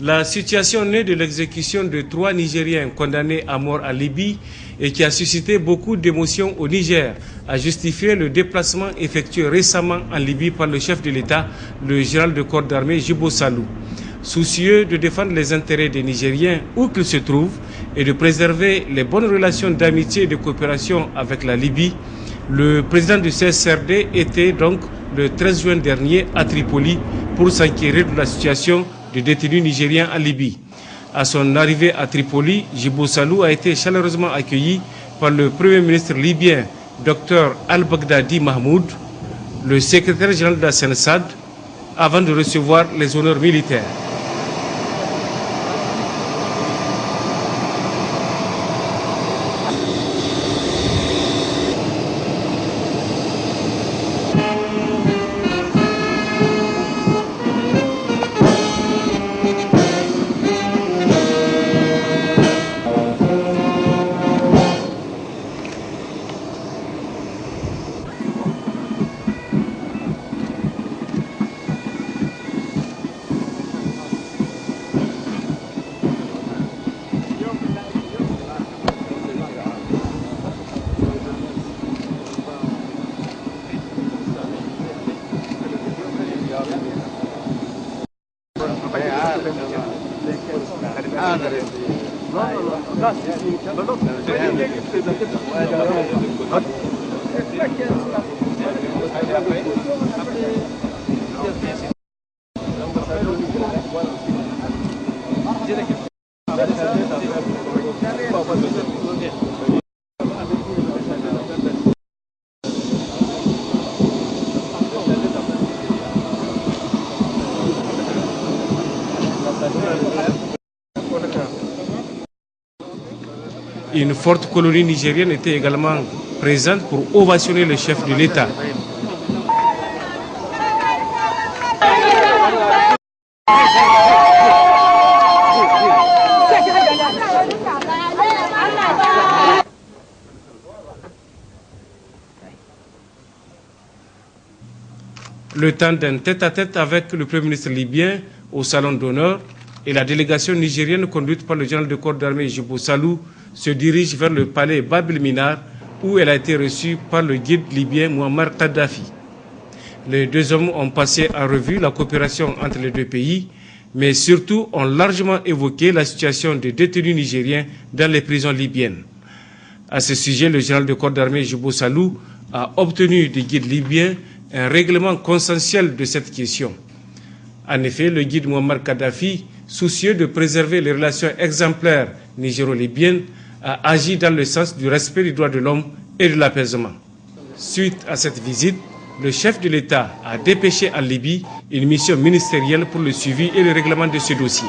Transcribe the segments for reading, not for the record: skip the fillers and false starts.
La situation née de l'exécution de 3 Nigériens condamnés à mort en Libye et qui a suscité beaucoup d'émotions au Niger a justifié le déplacement effectué récemment en Libye par le chef de l'État, le général de corps d'armée Djibo Salou. Soucieux de défendre les intérêts des Nigériens où qu'ils se trouvent et de préserver les bonnes relations d'amitié et de coopération avec la Libye, le président du CSRD était donc le 13 juin dernier à Tripoli pour s'inquiéter de la situation des détenus nigériens en Libye. À son arrivée à Tripoli, Djibo Salou a été chaleureusement accueilli par le Premier ministre libyen, Dr Al-Baghdadi Mahmoud, le secrétaire général de la SENSAD, avant de recevoir les honneurs militaires. Une forte colonie nigérienne était également présente pour ovationner le chef de l'État. Le temps d'un tête-à-tête avec le Premier ministre libyen au Salon d'honneur et la délégation nigérienne conduite par le général de corps d'armée Djibo Salou se dirige vers le palais Bab el-Minar où elle a été reçue par le guide libyen Muammar Kadhafi. Les deux hommes ont passé en revue la coopération entre les deux pays, mais surtout ont largement évoqué la situation des détenus nigériens dans les prisons libyennes. À ce sujet, le général de corps d'armée Djibo Salou a obtenu du guide libyen un règlement consensuel de cette question. En effet, le guide Muammar Kadhafi, soucieux de préserver les relations exemplaires nigéro-libyennes, a agi dans le sens du respect des droits de l'homme et de l'apaisement. Suite à cette visite, le chef de l'État a dépêché en Libye une mission ministérielle pour le suivi et le règlement de ce dossier.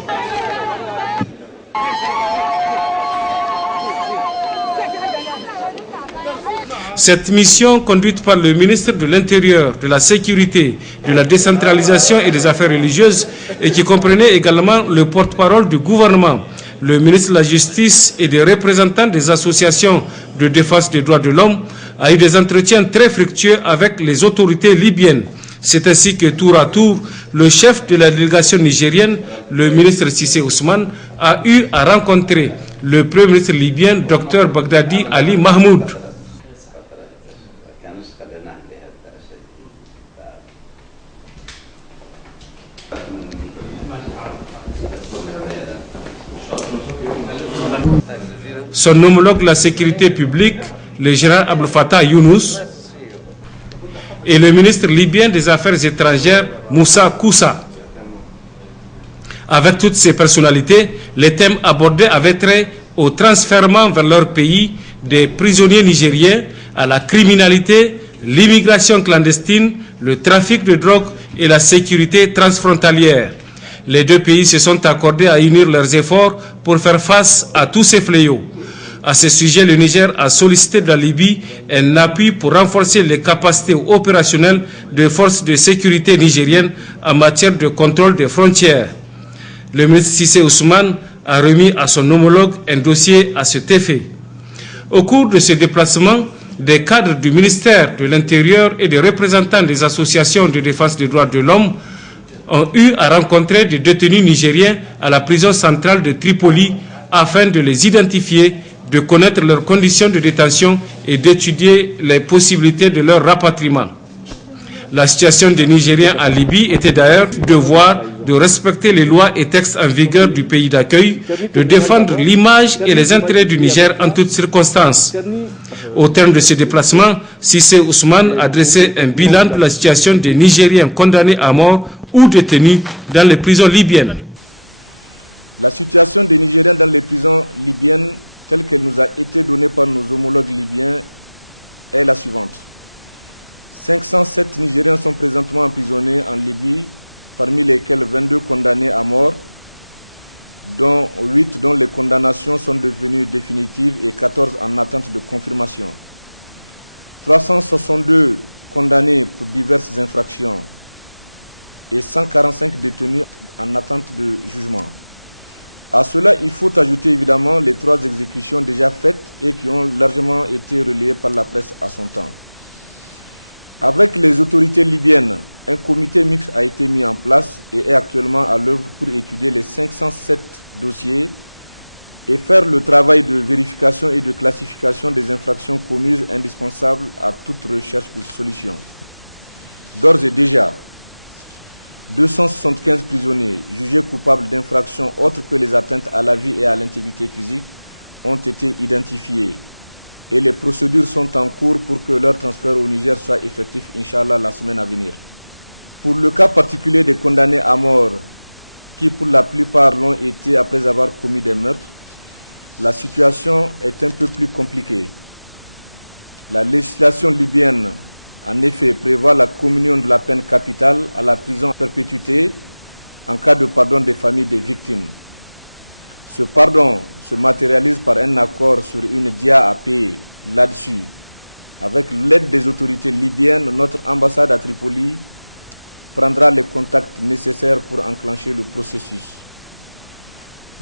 Cette mission, conduite par le ministre de l'Intérieur, de la Sécurité, de la Décentralisation et des Affaires religieuses, et qui comprenait également le porte-parole du gouvernement, le ministre de la Justice et des représentants des associations de défense des droits de l'homme, a eu des entretiens très fructueux avec les autorités libyennes. C'est ainsi que tour à tour, le chef de la délégation nigérienne, le ministre Cissé Ousmane, a eu à rencontrer le Premier ministre libyen, Dr Baghdadi Ali Mahmoud. Son homologue de la sécurité publique, le général Abdel Fattah Younous, et le ministre libyen des Affaires étrangères, Moussa Koussa. Avec toutes ces personnalités, les thèmes abordés avaient trait au transfèrement vers leur pays des prisonniers nigériens, à la criminalité, l'immigration clandestine, le trafic de drogue et la sécurité transfrontalière. Les deux pays se sont accordés à unir leurs efforts pour faire face à tous ces fléaux. À ce sujet, le Niger a sollicité de la Libye un appui pour renforcer les capacités opérationnelles des forces de sécurité nigériennes en matière de contrôle des frontières. Le ministre Cissé Ousmane a remis à son homologue un dossier à cet effet. Au cours de ce déplacement, des cadres du ministère de l'Intérieur et des représentants des associations de défense des droits de l'homme ont eu à rencontrer des détenus nigériens à la prison centrale de Tripoli afin de les identifier, de connaître leurs conditions de détention et d'étudier les possibilités de leur rapatriement. La situation des Nigériens en Libye était d'ailleurs de devoir de respecter les lois et textes en vigueur du pays d'accueil, de défendre l'image et les intérêts du Niger en toutes circonstances. Au terme de ce déplacement, Cissé Ousmane a dressé un bilan de la situation des Nigériens condamnés à mort ou détenus dans les prisons libyennes. La situation des Nigériens dans les prisons libyennes, telle qu'elle nous a été donnée par nos homologues libyens, est la suivante. 507 Nigériens sont présentement emprisonnés en Libye, parmi lesquels 22 condamnés à mort, dont 8 dont les condamnations sont devenues définitives et 14 en attente de confirmation. 362 condamnés pour diverses infractions et 145 détenus en attente de jugement. À cela, il faut ajouter évidemment les 3 exécutions déjà faites et qui ont largement été relayées par la presse à son temps. Avec les autorités libyennes, un comité mixte a été mis en place et est actuellement à l'œuvre pour étudier les 507 dossiers et faire le travail de vérification et de classification des infractions commises indispensables à toute recherche de solution. D'ores et déjà, 275 prisonniers jugés coupables d'infractions autres que les atteintes à la vie et à l'intégrité physique ont été identifiés. Et les procédures sont en cours pour que leur transfert au Niger soit effectif, Inch'Allah, la semaine à venir. Pour le cas particulier des condamnés à mort, qui pour la plupart l'ont été après avoir commis des meurtres, la situation est un peu plus compliquée. La législation libyenne, en effet, prévoit la communion de la peine capitale à la prison à perpétuité en cas de pardon des familles des victimes. Ce pardon se matérialise par un accord sur une dia à payer là-dessus. Avec l'aide des autorités libyennes, notre ambassade à Tripoli prendra les contacts nécessaires pour enclencher le processus.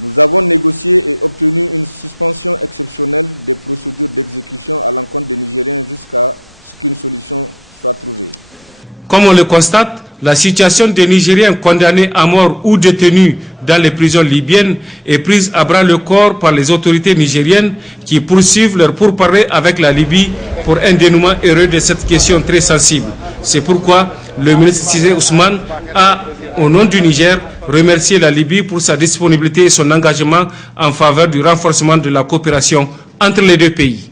Nous avons négocié et obtenu une suspension exceptionnelle des procédures d'exécution à l'encontre des Nigériens jusqu'à ce qu'une solution soit trouvée. Comme on le constate, la situation des Nigériens condamnés à mort ou détenus dans les prisons libyennes est prise à bras le corps par les autorités nigériennes qui poursuivent leur pourparlers avec la Libye pour un dénouement heureux de cette question très sensible. C'est pourquoi le ministre Cissé Ousmane a, au nom du Niger, remercié la Libye pour sa disponibilité et son engagement en faveur du renforcement de la coopération entre les deux pays.